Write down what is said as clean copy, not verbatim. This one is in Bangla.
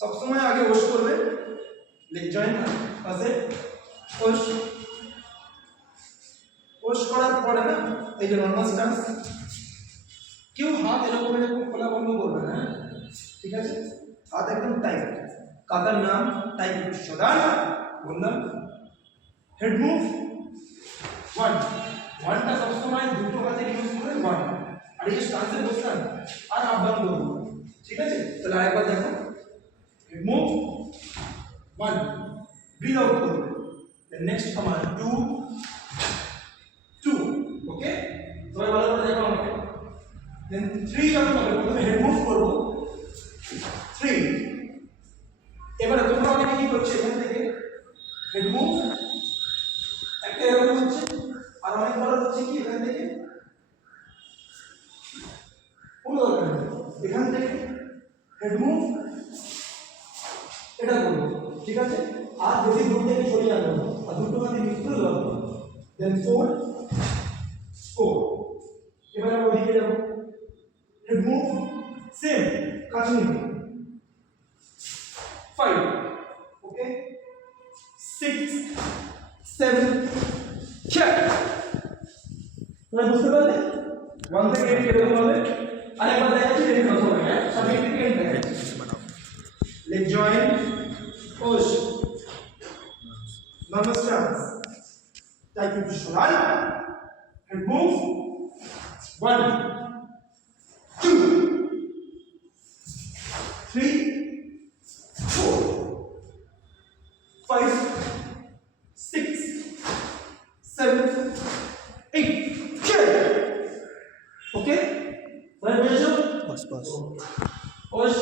সবসময় আগে ওশ করবে, লেগ জয়েন্ট পাশে ওশ। ওশ করার পরে না এই যে নর্মাল স্ট্যান্স, কেউ হাত এরকম এরকম খোলা বন্ধ করবে না, ঠিক আছে? হাত একদম টাইট, কাকার নাম টাইট সদান বললাম। হেড মুভ ওয়ান, ওয়ানটা সবসময় দুটো হাতে ইউজ করে ওয়ান, আর এই স্ট্যান্সে বসলাম আর আপ ডাউন করবো, ঠিক আছে? তাহলে আরেকবার দেখো, head move one, breathe out করবে, then next command two two, okay? সবাই ভালো করে দেখো আমাকে। দেন থ্রি যখন হবে, প্রথমে হেড মুভ করবো থ্রি। এবারে তোমরা অনেকে কি করছে, এখান থেকে হেড মুভ একটা এরকম হচ্ছে, আর অনেক বড় হচ্ছে কি এখান থেকে কোনো দরকার নেই, এখান থেকে হেড মুভ এটা করবো, ঠিক আছে? আর বেশি দূর থেকে সরিয়ে আনবো, আর দুটো হাতে মিক্স করে ধরবো, দেন ফোর ফোর। এবারে আমরা ওদিকে যাবো, হেড মুভ সেম কাছে নিব, five, okay? Six seven check. তোমরা বুঝতে পারলে? ওয়ান থেকে এইট এরকম হবে। আরেকবার দেখাচ্ছি, দেখে কত হবে, হ্যাঁ? সবাই একটু কেন দেখাচ্ছি। Leg joint push, normal stance, tight position, head move one two three four five six seven eight okay? বুঝেছো? बस बस push